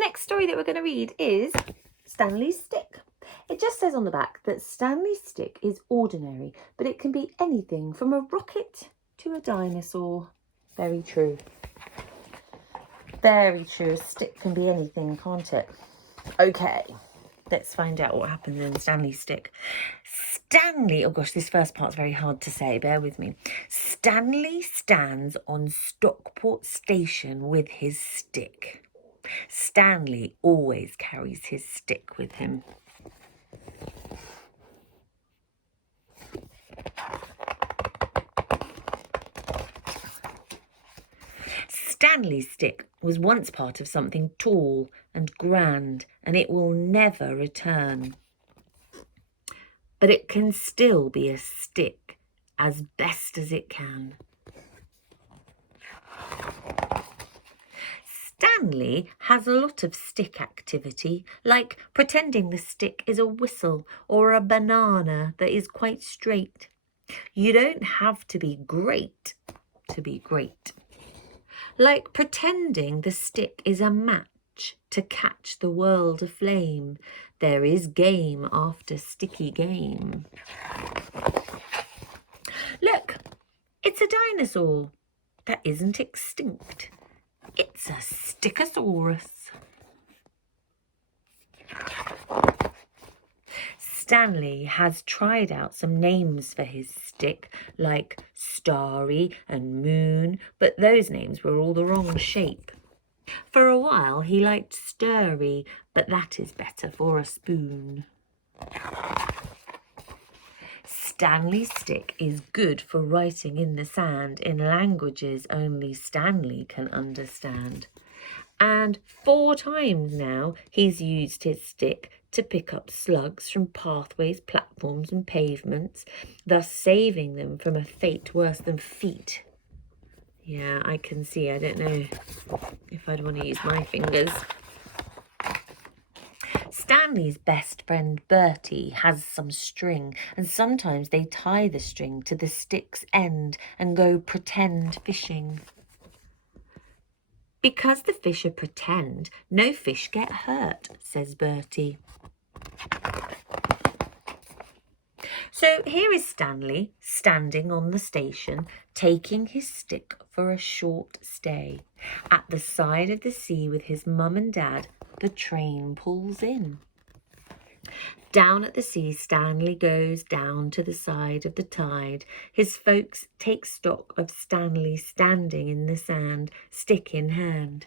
next story that we're going to read is Stanley's Stick. It just says on the back that Stanley's stick is ordinary, but it can be anything from a rocket to a dinosaur. Very true. Very true. A stick can be anything, can't it? Okay, let's find out what happens in Stanley's stick. Stanley, oh gosh, this first part's very hard to say, bear with me. Stanley stands on Stockport Station with his stick. Stanley always carries his stick with him. Stanley's stick was once part of something tall and grand, and it will never return. But it can still be a stick as best as it can. Stanley has a lot of stick activity, like pretending the stick is a whistle or a banana that is quite straight. You don't have to be great to be great. Like pretending the stick is a match to catch the world aflame. There is game after sticky game. Look, it's a dinosaur that isn't extinct. It's a Stickosaurus. Stanley has tried out some names for his stick, like Starry and Moon, but those names were all the wrong shape. For a while he liked Stirry, but that is better for a spoon. Stanley's stick is good for writing in the sand in languages only Stanley can understand. And 4 times now he's used his stick to pick up slugs from pathways, platforms and pavements, thus saving them from a fate worse than feet. Yeah, I can see. I don't know if I'd want to use my fingers. Stanley's best friend Bertie has some string, and sometimes they tie the string to the stick's end and go pretend fishing. Because the fish are pretend, no fish get hurt, says Bertie. So here is Stanley standing on the station, taking his stick for a short stay. At the side of the sea with his mum and dad, the train pulls in. Down at the sea, Stanley goes down to the side of the tide. His folks take stock of Stanley standing in the sand, stick in hand.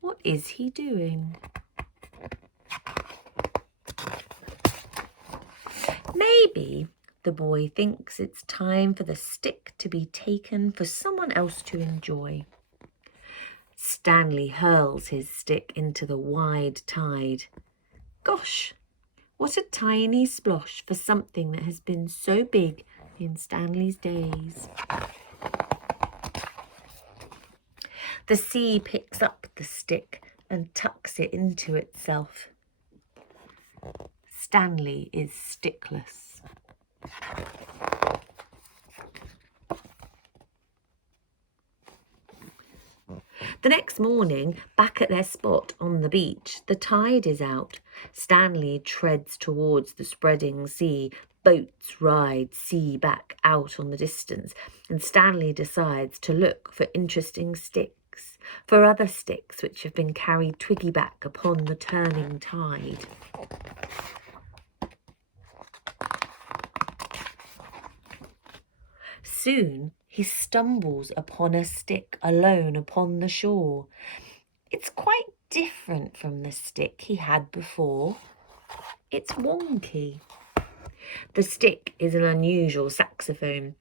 What is he doing? Maybe the boy thinks it's time for the stick to be taken for someone else to enjoy. Stanley hurls his stick into the wide tide. Gosh, what a tiny splosh for something that has been so big in Stanley's days. The sea picks up the stick and tucks it into itself. Stanley is stickless. The next morning, back at their spot on the beach, the tide is out. Stanley treads towards the spreading sea. Boats ride sea back out on the distance, and Stanley decides to look for interesting sticks, for other sticks which have been carried twiggy back upon the turning tide. Soon he stumbles upon a stick alone upon the shore. It's quite different from the stick he had before. It's wonky. The stick is an unusual saxophone.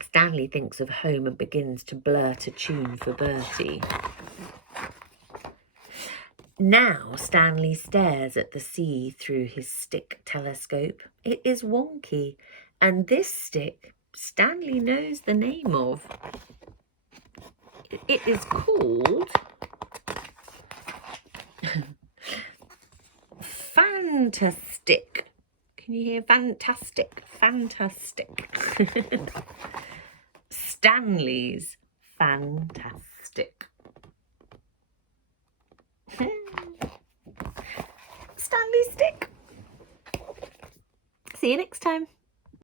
Stanley thinks of home and begins to blurt a tune for Bertie. Now Stanley stares at the sea through his stick telescope. It is wonky, and this stick Stanley knows the name of. It is called Fantastic. Can you hear fantastic? Fantastic. Stanley's Fantastic. See you next time.